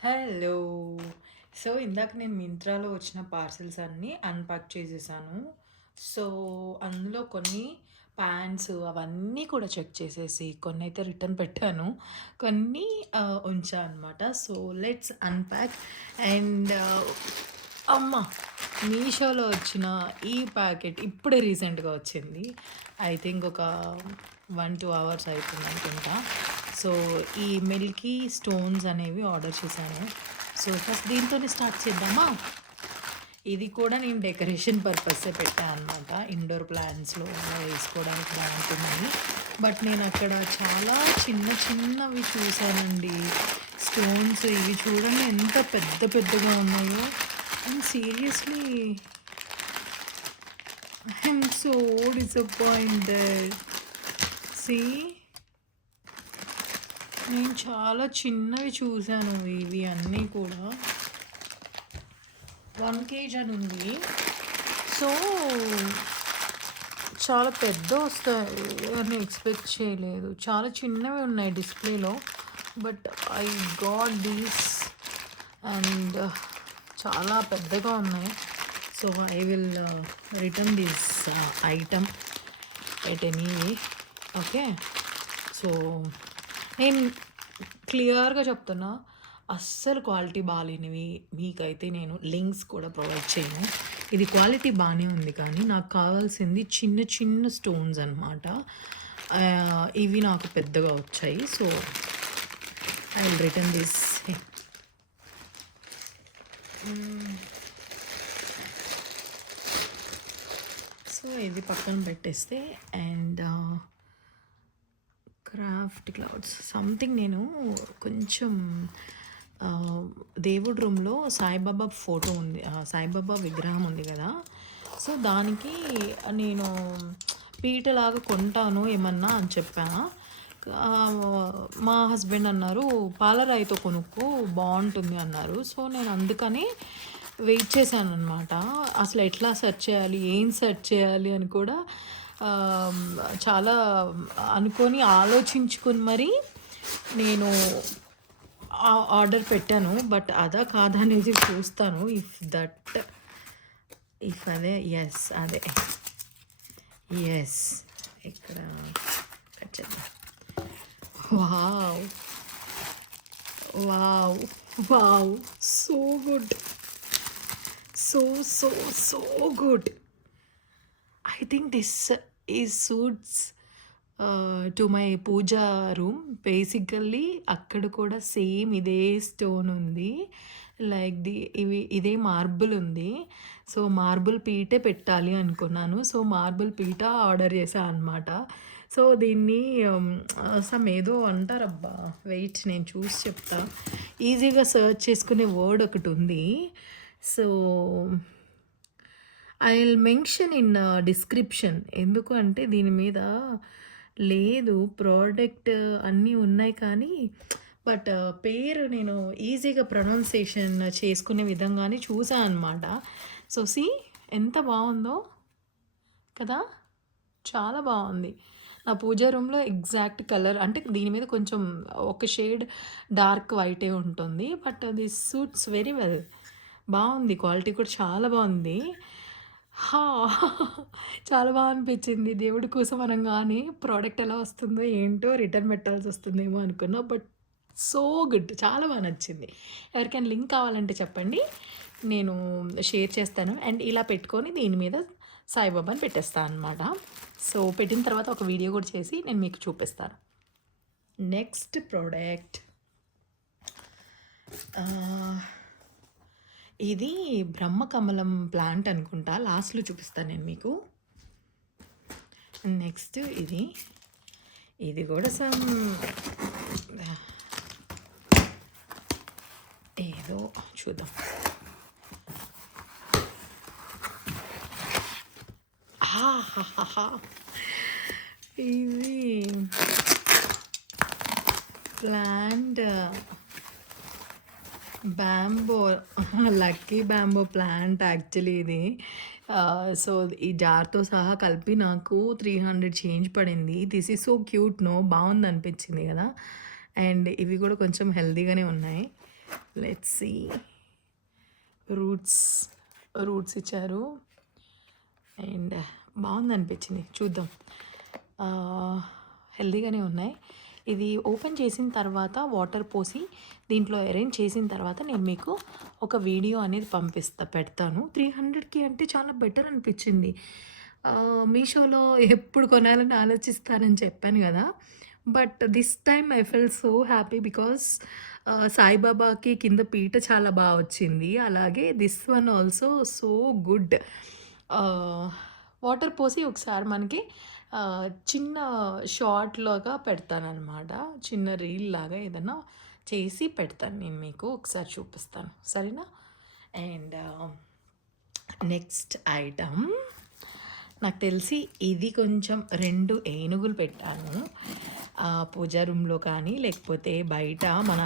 Hello. So, ఇందాక నేను మింత్రాలో వచ్చిన పార్సెల్స్ అన్నీ అన్‌పాక్ చేసేసాను. సో, అందులో కొన్ని ప్యాంట్స్ అవన్నీ కూడా చెక్ చేసేసి కొన్నైతే రిటర్న్ పెట్టాను. కొన్ని ఉంచా అనమాట. సో, లెట్స్ అన్‌పాక్ అండ్ అమ్మ! మీషోలో వచ్చిన ఈ ప్యాకెట్ ఇప్పుడే రీసెంట్‌గా వచ్చింది. ఐ థింక్ ఒక 1, 2 అవర్స్ అయితుందనుకుంటా. సో, ఈ మిల్కీ స్టోన్స్ అనేవి ఆర్డర్ చేశాను. సో, ఫస్ట్ దీంతోనే స్టార్ట్ చేద్దామా? ఇది కూడా నేను డెకరేషన్ పర్పసే పెట్టా అనమాట. ఇండోర్ ప్లాంట్స్‌లో వేసుకోవడానికి బావుంటుందని. బట్ నేను అక్కడ చాలా చిన్న చిన్నవి చూసానండి. స్టోన్స్ ఇవి చూడండి ఎంత పెద్ద పెద్దగా ఉన్నాయో. And seriously I am so disappointed. See నేను చాలా చిన్నవి చూసాను ఇవి అన్నీ కూడా. 1 కేజీ అని ఉంది. సో, చాలా పెద్ద వస్తాయి అని ఎక్స్‌పెక్ట్ చేయలేదు. చాలా చిన్నవి ఉన్నాయి డిస్‌ప్లేలో. But I got these and చాలా పెద్దగా ఉన్నాయి. So, I will return this item at anyway. Okay. So, నేను క్లియర్‌గా చెప్తున్నా. అస్సలు క్వాలిటీ బాలేనివి మీకైతే నేను లింక్స్ కూడా ప్రొవైడ్ చేయను. ఇది క్వాలిటీ బానే ఉంది కానీ నాకు కావాల్సింది చిన్న చిన్న స్టోన్స్ అనమాట. ఇవి నాకు పెద్దగా వచ్చాయి. So, I will return this. So, ఇది పక్కన పెట్టేస్తే అండ్ క్రాఫ్ట్ క్లౌడ్స్ సంథింగ్ నేను కొంచెం దేవుడి రూమ్లో సాయిబాబా ఫోటో ఉంది, సాయిబాబా విగ్రహం ఉంది కదా. సో, దానికి నేను పీటలాగా కొంటాను ఏమన్నా అని చెప్పా. మా హస్బెండ్ అన్నారు పాలరాయితో కొనుక్కో బాగుంటుంది అన్నారు. సో, నేను అందుకని వెయిట్ చేశాను అనమాట. అసలు ఎట్లా సెర్చ్ చేయాలి, ఏం సెర్చ్ చేయాలి అని కూడా చాలా అనుకొని ఆలోచించుకుని మరి నేను ఆర్డర్ పెట్టాను. బట్ అదా కాదా అనేది చూస్తాను. ఇఫ్ అదే ఎస్ అదే ఎస్ ఇక్కడ కట్ చేద్దాం. Wow wow wow so good, so so so good. I think this is suits to my pooja room. Basically అక్కడ కూడా సేమ్ ఇదే స్టోన్ ఉంది. లైక్ ఇదే మార్బుల్ ఉంది. సో, మార్బుల్ పీటే పెట్టాలి అనుకున్నాను. సో, మార్బుల్ పీట ఆర్డర్ చేశా అనమాట. సో, దీన్ని ఏదో అంటారబ్బా, వెయిట్ నేను చూసి చెప్తా. ఈజీగా సెర్చ్ చేసుకునే వర్డ్ ఒకటి ఉంది. So, I will mention in description. ఎందుకు అంటే దీని మీద లేదు, ప్రోడక్ట్ అన్నీ ఉన్నాయి కానీ బట్ పేరు నేను ఈజీగా ప్రొనౌన్సియేషన్ చేసుకునే విధంగానే చూసా అనమాట. సో, ఎంత బాగుందో కదా, చాలా బాగుంది. నా పూజా రూమ్లో ఎగ్జాక్ట్ కలర్ అంటే దీని మీద కొంచెం ఒక షేడ్ డార్క్ వైటే ఉంటుంది. But this suits very well. బాగుంది, క్వాలిటీ కూడా చాలా బాగుంది. హా! చాలా అనిపించింది. దేవుడి కోసం అనంగానే ప్రోడక్ట్ ఎలా వస్తుందో ఏంటో రిటర్న్ పెట్టాల్సొస్తుందేమో అనుకున్నా. బట్ సో గుడ్, చాలా నచ్చింది. ఎవరికైనా లింక్ కావాలంటే చెప్పండి, నేను షేర్ చేస్తాను. అండ్ ఇలా పెట్టుకొని దీని మీద సాయిబాబాని పెట్టేస్తా అనమాట. సో, పెట్టిన తర్వాత ఒక వీడియో కూడా చేసి నేను మీకు చూపిస్తాను. నెక్స్ట్ ప్రోడక్ట్ ఇది బ్రహ్మకమలం ప్లాంట్ అనుకుంటా. లాస్ట్‌లో చూపిస్తాను నేను మీకు. నెక్స్ట్ ఇది కూడా ఏదో చూద్దాం. ఇది plant bamboo, lucky bamboo plant actually ఇది. సో, ఈ జార్తో సహా కలిపి నాకు 300 చేంజ్ పడింది. దిస్ ఈజ్ సో క్యూట్, బాగుంది అనిపించింది కదా. అండ్ ఇవి కూడా కొంచెం హెల్తీగానే ఉన్నాయి. Let's see. రూట్స్ రూట్స్ ఇచ్చారు అండ్ బాగుంది అనిపించింది. చూద్దాం. హెల్దీగానే ఉన్నాయి. ఇది ఓపెన్ చేసిన తర్వాత వాటర్ పోసి దీంట్లో అరేంజ్ చేసిన తర్వాత నేను మీకు ఒక వీడియో అనేది పెడతాను. 300కి అంటే చాలా బెటర్ అనిపించింది. మీషోలో ఎప్పుడు కొనాలని ఆలోచిస్తానని చెప్పాను కదా, but this time I felt so happy because సాయిబాబాకి కింద పీట చాలా బాగా వచ్చింది. అలాగే this one also so good. Water పోసి ఒకసారి మనకి చిన్న షార్ట్ లాగా పెడతానన్నమాట. చిన్న రీల్ లాగా ఏదైనా చేసి పెడతాను, నేను మీకు ఒకసారి చూపిస్తాను, సరేనా? అండ్ నెక్స్ట్ ఐటమ్ నాకు తెలిసి ఇది కొంచెం 2 ఏనుగులు పెట్టాను పూజా రూమ్లో కానీ లేకపోతే బయట మన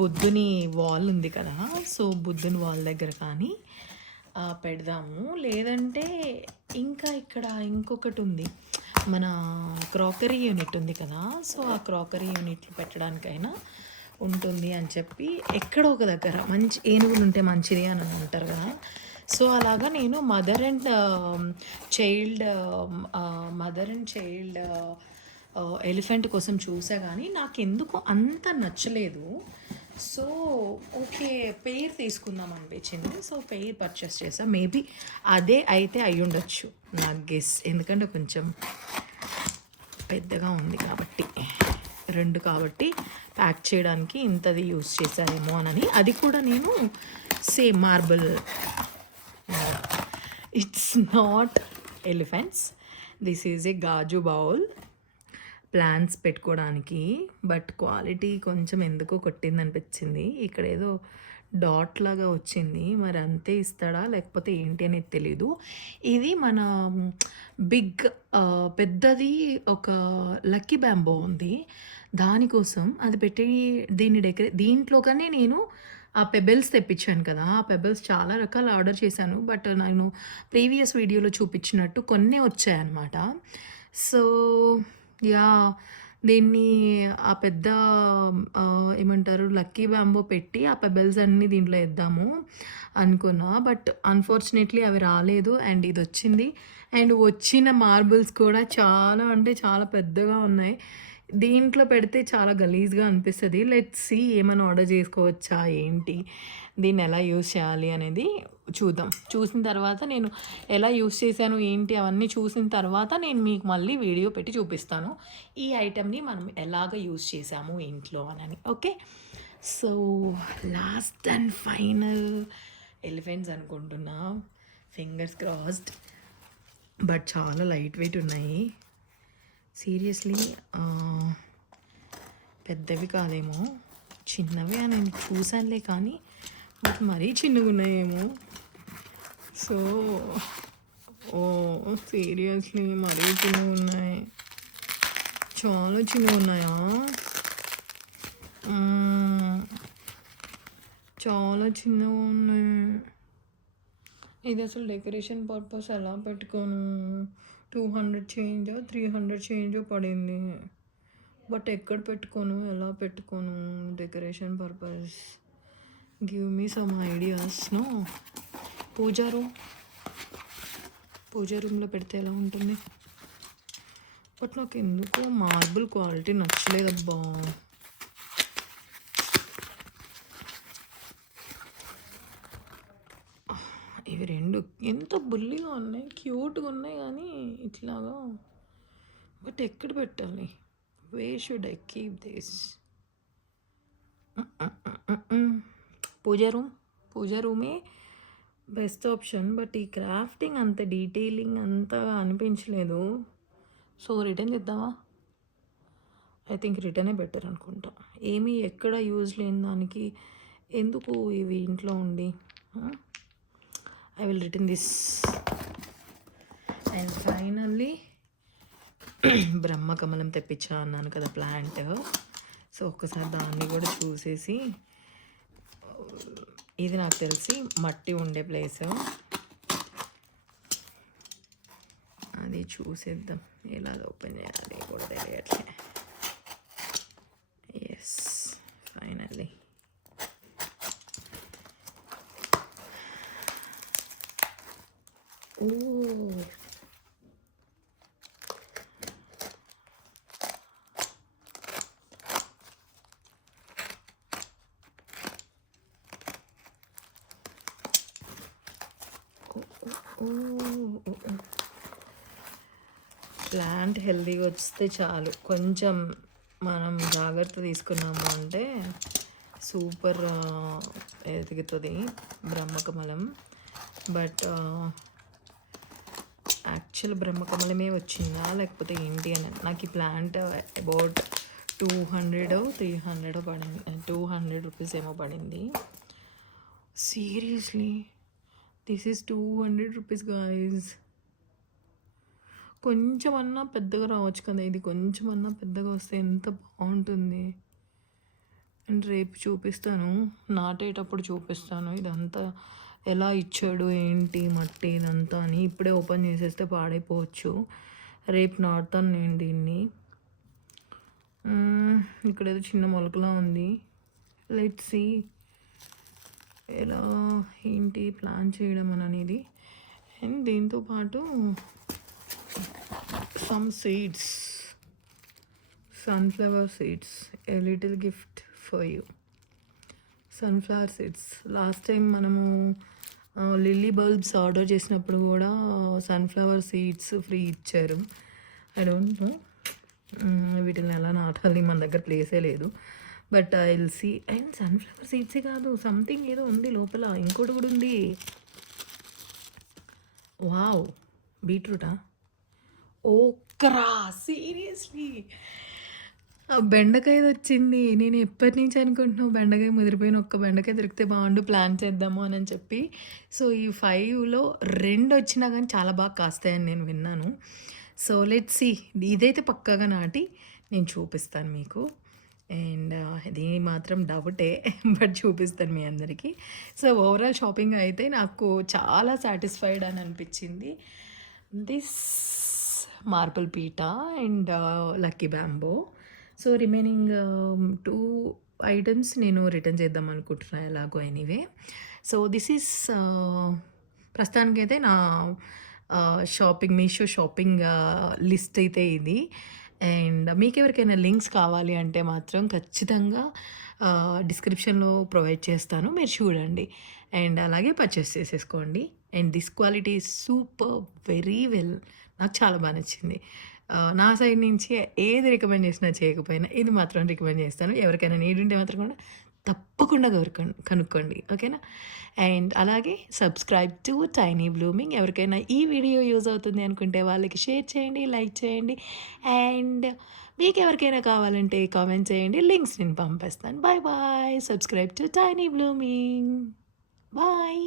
బుద్ధుని వాల్ ఉంది కదా, సో బుద్ధుని వాల్ దగ్గర కానీ పెడదాము. లేదంటే ఇంకా ఇక్కడ ఇంకొకటి ఉంది, మన క్రాకరీ యూనిట్ ఉంది కదా, సో ఆ క్రాకరీ యూనిట్లు పెట్టడానికైనా ఉంటుంది అని చెప్పి ఎక్కడో ఒక దగ్గర మంచి ఏనుగులు ఉంటే మంచిది అని అంటారు కదా, సో అలాగా నేను మదర్ అండ్ చైల్డ్ ఎలిఫెంట్ కోసం చూసా కానీ నాకు ఎందుకు అంత నచ్చలేదు. సో ఓకే, పెయిర్ తీసుకుందాం అనిపించింది. సో పెయిర్ పర్చేస్ చేసా. మేబీ అదే అయితే అయి ఉండొచ్చు నాకు గెస్, ఎందుకంటే కొంచెం పెద్దగా ఉంది కాబట్టి, 2 కాబట్టి ప్యాక్ చేయడానికి ఇంతది యూస్ చేశారేమో అని. అది కూడా నేను same marble, it's not elephants, this is a గాజు బౌల్ ప్లాంట్స్ పెట్టుకోవడానికి. బట్ క్వాలిటీ కొంచెం ఎందుకో కొట్టింది అనిపించింది. ఇక్కడ ఏదో డాట్ లాగా వచ్చింది, మరి అంతే ఇస్తాడా లేకపోతే ఏంటి అనేది తెలీదు. ఇది మన పెద్దది ఒక లక్కీ బ్యాంబో ఉంది, దానికోసం అది పెట్టి దీంట్లోకనే నేను ఆ పెబెల్స్ తెప్పించాను కదా, ఆ పెబెల్స్ చాలా రకాల ఆర్డర్ చేశాను. బట్ నేను ప్రీవియస్ వీడియోలో చూపించినట్టు కొన్ని వచ్చాయన్నమాట. సో యా, దీన్ని ఆ పెద్ద ఏమంటారు లక్కీ బ్యాంబో పెట్టి ఆ పెబెల్స్ అన్నీ దీంట్లో వేద్దాము అనుకున్నా, బట్ అన్ఫార్చునేట్లీ అవి రాలేదు. అండ్ ఇది వచ్చింది, అండ్ వచ్చిన మార్బుల్స్ కూడా చాలా అంటే చాలా పెద్దగా ఉన్నాయి. దీంట్లో పెడితే చాలా గలీజ్గా అనిపిస్తుంది. లెట్స్ సీ ఏమైనా ఆర్డర్ చేసుకోవచ్చా ఏంటి, దీన్ని ఎలా యూస్ చేయాలి అనేది చూద్దాం. చూసిన తర్వాత నేను ఎలా యూస్ చేశాను ఏంటి అవన్నీ చూసిన తర్వాత నేను మీకు మళ్ళీ వీడియో పెట్టి చూపిస్తాను ఈ ఐటెంని మనం ఎలాగ యూస్ చేసాము ఇంట్లో అని. Okay, so last and final elephants అనుకుంటున్నా, ఫింగర్స్ క్రాస్డ్. బట్ చాలా లైట్ వెయిట్ ఉన్నాయి సీరియస్లీ. పెద్దవి కాదేమో, చిన్నవి అని నేను చూసానులే కానీ బట్ మరీ చిన్నగా ఉన్నాయేమో. సో సీరియస్లీ మరీ చిన్నగా ఉన్నాయి, చాలా చిన్నగా ఉన్నాయా, చాలా చిన్నగా ఉన్నాయి. ఇది అసలు డెకరేషన్ పర్పస్ ఎలా పెట్టుకోను, 200 చేంజో 300 చేంజో పడింది. బట్ ఎక్కడ పెట్టుకోను, ఎలా పెట్టుకోను decoration purpose, give me some ideas. No, puja రూమ్లో పెడితే ఎలా ఉంటుంది. బట్ నాకు ఎందుకో మార్బుల్ క్వాలిటీ నచ్చలేదబ్బా. ఇవి 2 ఎంత బుల్లిగా ఉన్నాయి, క్యూట్గా ఉన్నాయి కానీ ఇట్లాగా. బట్ ఎక్కడ పెట్టాలి, where should I keep this? Puja రూమే బెస్ట్ ఆప్షన్. బట్ ఈ క్రాఫ్టింగ్ అంత డీటెయిలింగ్ అంతగా అనిపించలేదు. సో రిటర్న్ చేద్దామా? ఐ థింక్ రిటర్నే బెటర్ అనుకుంటా. ఏమీ ఎక్కడ యూజ్ లేని దానికి ఎందుకు ఇవి ఇంట్లో ఉండి. I will return this. And finally బ్రహ్మకమలం తెప్పించా అన్నాను కదా ప్లాంట్. సో ఒక్కసారి దాన్ని కూడా చూసేసి, ఇది నాకు తెలిసి మట్టి ఉండే ప్లేస్, అది చూసేద్దాం. ఎలా ఓపెన్ చేయాలి కూడా తెలియట్లే. ఎస్, ఫైనల్లీ ఓహ్! ఓహ్! ఓహ్! ప్లాంట్ హెల్తీగా వస్తే చాలు. కొంచెం మనం జాగ్రత్త తీసుకున్నాము అంటే సూపర్ ఎదుగుతది బ్రహ్మకమలం. బట్ యాక్చువల్ బ్రహ్మకమలమే వచ్చిందా? లేకపోతే ఏంటి అని నాకు ఈ ప్లాంట్ అబౌట్ 200 300 పడింది. 200 రూపీస్ ఏమో పడింది. Seriously this is 200 rupees guys. కొంచెమన్నా పెద్దగా రావచ్చు కదా! ఇది కొంచెమన్నా పెద్దగా వస్తే ఎంత బావుంటుంది. అండ్ రేపు చూపిస్తాను. నాటేటప్పుడు చూపిస్తాను. ఇదంతా ఎలా ఇచ్చాడు, ఏంటి, మట్టి ఇదంతా అని. ఇప్పుడే ఓపెన్ చేసేస్తే పాడైపోవచ్చు. రేపు నాటుతాను నేను దీన్ని. ఇక్కడేదో చిన్న మొలకలా ఉంది. లెట్స్ సీ ఎలా ఏంటి ప్లాన్ చేయడం అనేది. అండ్ దీంతో పాటు some seeds, sunflower seeds, a little gift for you. Sunflower seeds last time మనము లిల్లీ బల్బ్స్ ఆర్డర్ చేసినప్పుడు కూడా సన్ఫ్లవర్ సీడ్స్ ఫ్రీ ఇచ్చారు. ఐ డోంట్ నో వీటిని ఎలా నాటాలి, మన దగ్గర ప్లేసే లేదు. But I will see. And sunflower సీడ్సే కాదు, సంథింగ్ ఏదో ఉంది లోపల, ఇంకోటి కూడా ఉంది. వావ్! బీట్రూటా? ఓక్రా! సీరియస్లీ బెండకాయది వచ్చింది. నేను ఎప్పటి నుంచి అనుకుంటున్నాను బెండకాయ ముదిరిపోయిన ఒక్క బెండకాయ దొరికితే బాగుండు, ప్లాన్ చేద్దాము అని చెప్పి. సో ఈ 5లో 2 వచ్చినా కానీ చాలా బాగా కాస్తాయని నేను విన్నాను. So let's see. ఇదైతే పక్కాగా నాటి నేను చూపిస్తాను మీకు. అండ్ ఇది మాత్రం డౌటే బట్ చూపిస్తాను మీ అందరికీ. సో ఓవరాల్ షాపింగ్ అయితే నాకు చాలా సాటిస్ఫైడ్ అని అనిపించింది. దిస్ మార్బుల్ పీట and lucky bamboo. So remaining 2 items నేను రిటర్న్ చేద్దాం అనుకుంటున్నాను ఎలాగో ఎనీవే. సో దిస్ ఈస్ ప్రస్తుతానికైతే నా షాపింగ్, మీషో షాపింగ్ లిస్ట్ అయితే ఇది. అండ్ మీకు ఎవరికైనా లింక్స్ కావాలి అంటే మాత్రం ఖచ్చితంగా డిస్క్రిప్షన్లో ప్రొవైడ్ చేస్తాను, మీరు చూడండి. అండ్ అలాగే పర్చేస్ చేసేసుకోండి. And this quality is super, very well. నాకు చాలా బాగా నచ్చింది. నా సైడ్ నుంచి ఏది రికమెండ్ చేసినా చేయకపోయినా ఇది మాత్రం రికమెండ్ చేస్తాను. ఎవరికైనా నీడ్ ఉంటే మాత్రం కూడా తప్పకుండా కనుక్కోండి. ఓకేనా? అండ్ అలాగే సబ్స్క్రైబ్ టు టైనీ బ్లూమింగ్. ఎవరికైనా ఈ వీడియో యూజ్ అవుతుంది అనుకుంటే వాళ్ళకి షేర్ చేయండి, లైక్ చేయండి. అండ్ మీకు ఎవరికైనా కావాలంటే కామెంట్ చేయండి, లింక్స్ నేను పంపిస్తాను. Bye bye. Subscribe to Tiny Blooming. Bye.